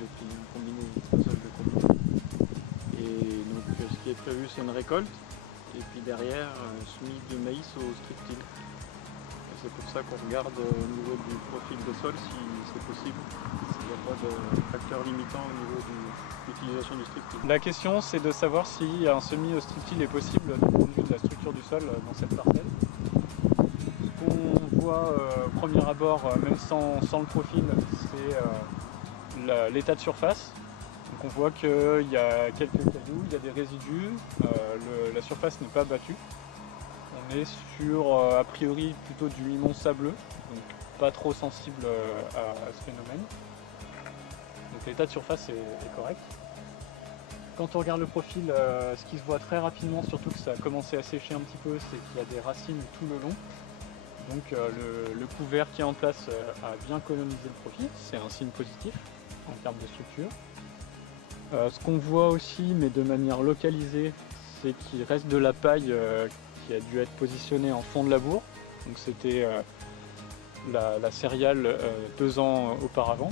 et puis une combinaison de sol de compost. Et donc ce qui est prévu, c'est une récolte et puis derrière semis de maïs au strip-till. C'est pour ça qu'on regarde au niveau du profil de sol si c'est possible, s'il n'y a pas de facteur limitant au niveau de l'utilisation du strip-till. La question, c'est de savoir si un semis au strip-till est possible du point de vue de la structure du sol dans cette parcelle. Ce qu'on voit au premier abord, même sans le profil, c'est l'état de surface. Donc on voit qu'il y a quelques cailloux, il y a des résidus, la surface n'est pas battue. On est sur, a priori, plutôt du limon sableux, donc pas trop sensible à ce phénomène. Donc l'état de surface est correct. Quand on regarde le profil, ce qui se voit très rapidement, surtout que ça a commencé à sécher un petit peu, c'est qu'il y a des racines tout le long. Donc le couvert qui est en place a bien colonisé le profil, c'est un signe positif en termes de structure. Ce qu'on voit aussi, mais de manière localisée, c'est qu'il reste de la paille qui a dû être positionnée en fond de labour. Donc c'était la céréale 2 ans auparavant.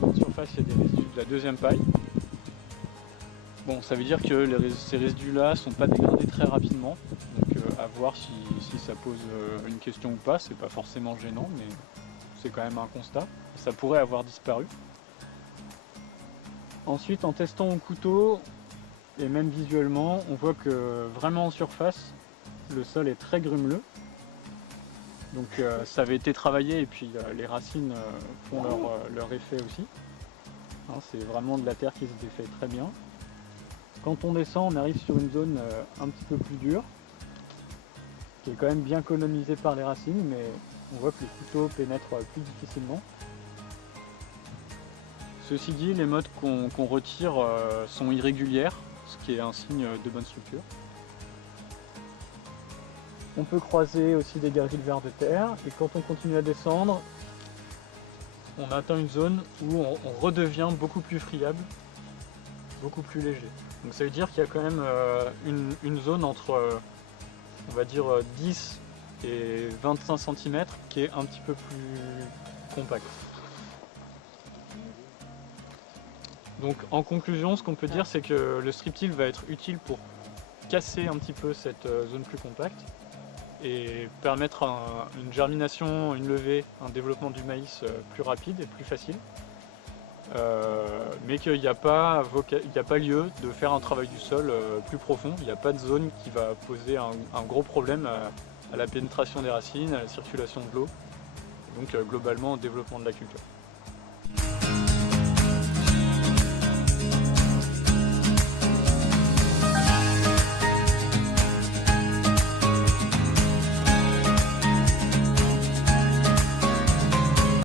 En surface, il y a des résidus de la deuxième paille. Bon, ça veut dire que ces résidus-là ne sont pas dégradés très rapidement. Donc à voir si ça pose une question ou pas, c'est pas forcément gênant, mais c'est quand même un constat. Ça pourrait avoir disparu. Ensuite, en testant au couteau, et même visuellement, on voit que vraiment en surface, le sol est très grumeleux. Donc ça avait été travaillé et puis les racines font leur effet aussi. Hein, c'est vraiment de la terre qui se défait très bien. Quand on descend, on arrive sur une zone un petit peu plus dure, qui est quand même bien colonisée par les racines, mais on voit que le couteau pénètre plus difficilement. Ceci dit, les mottes qu'on retire sont irrégulières, ce qui est un signe de bonne structure. On peut croiser aussi des galeries de vers de terre, et quand on continue à descendre, on atteint une zone où on redevient beaucoup plus friable, beaucoup plus léger. Donc ça veut dire qu'il y a quand même une zone entre, on va dire, 10 et 25 cm qui est un petit peu plus compacte. Donc en conclusion, ce qu'on peut dire, c'est que le strip-till va être utile pour casser un petit peu cette zone plus compacte et permettre une germination, une levée, un développement du maïs plus rapide et plus facile. Mais qu'il n'y a pas lieu de faire un travail du sol plus profond. Il n'y a pas de zone qui va poser un gros problème à la pénétration des racines, à la circulation de l'eau, et donc globalement au développement de la culture.